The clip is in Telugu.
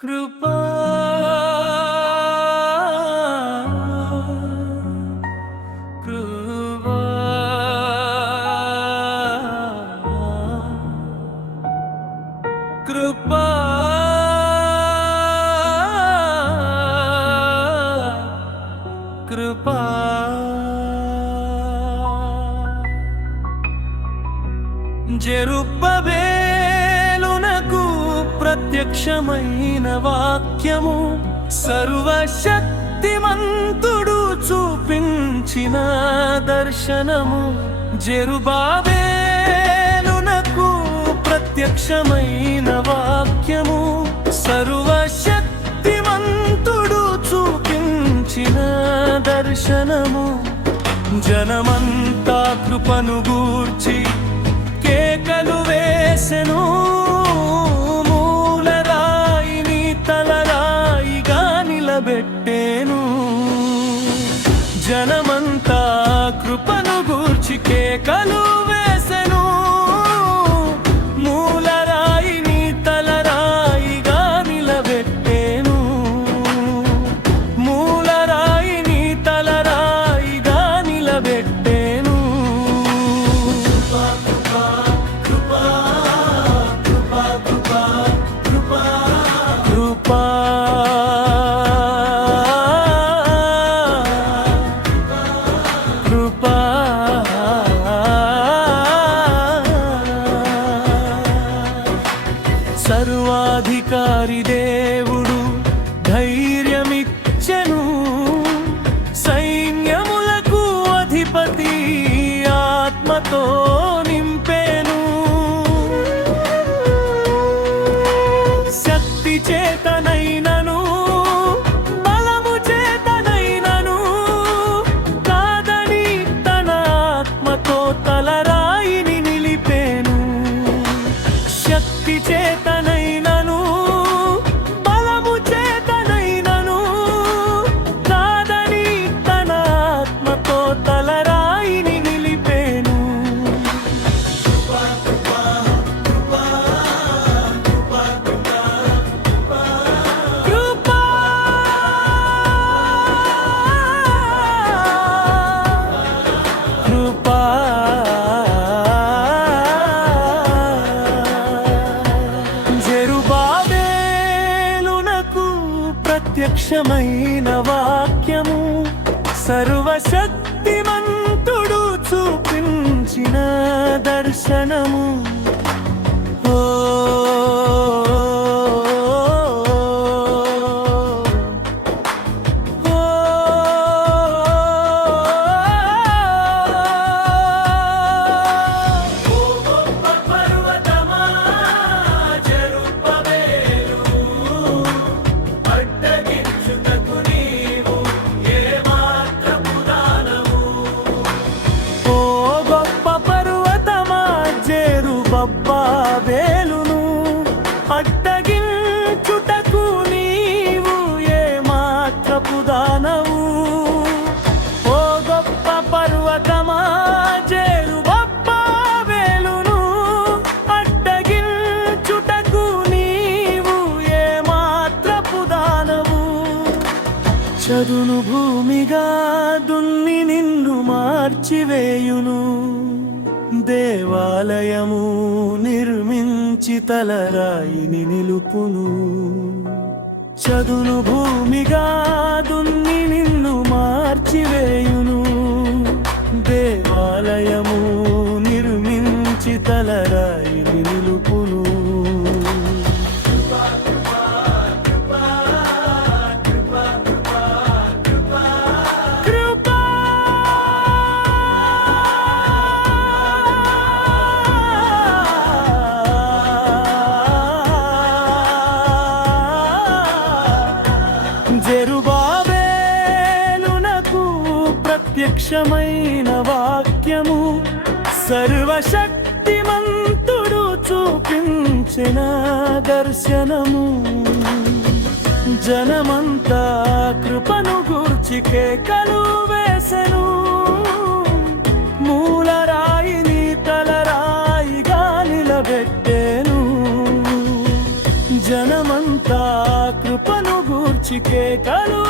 కృపా కృపా కృపా కృపా జెరుబ్బయేలునకు ప్రత్యక్షమైన వాక్యము సర్వశక్తిమంతుడు చూపించిన దర్శనము. జెరుబ్బయేలునకు ప్రత్యక్షమైన వాక్యము సర్వశక్తిమంతుడు చూపించిన దర్శనము. జనమంతా కృపను గూర్చి కేకలు వేసెను, మూలరాయిని తలరాయిగా నిలబెట్టెను. జనమంతా కృపను గూర్చి కేకలు వేసెను, మూలరాయిని తలరాయిగా నిలబెట్టెను. మూలరాయిని తలరాయిగా నిలబెట్టెను. కృపా కృపా సర్వాధికారి దేవుడు ధైర్యమిచ్చెను, సైన్యములకు అధిపతి ఆత్మతో నింపెను. శక్తి చేతనైనను బలము చేతనైనను కాదని తన ఆత్మతో తలరాయిని నిలిపెను. శక్తి చేతనైనను బలము చేతనైనను కాదని తన ఆత్మతో తలరాయిని నిలిపెను. కృపా కృపా జెరుబ్బయేలునకు ప్రత్యక్షమైన వాక్యము సర్వశక్తిమంతుడు చూపించిన దర్శనము. ఓ జెరుబ్బయేలును అడ్డగించుటకు నీవు ఏ మాత్రపు దానవు. ఓ గొప్ప పర్వతమా జెరుబ్బయేలును అడ్డగించుటకు నీవు ఏ మాత్రపు దానవు. చదును భూమిగా దున్ని నిన్ను మార్చివేయును, దేవాలయము నిర్మించి తలరాయిని నిలుపును. చదును భూమిగా దున్ని నిన్ను మార్చివేయును, దేవాలయము నిర్మించి తలరాయిని నిలుపును. జెరుబ్బయేలునకు ప్రత్యక్షమైన వాక్యము సర్వశక్తిమంతుడు చూపించిన దర్శనము. జనమంతా కృపను గూర్చి కేకలు వేసెను, మూలరాయిని తలరాయిగా నిలబెట్టెను. జనమంతా కృపను గూర్చి కేకలు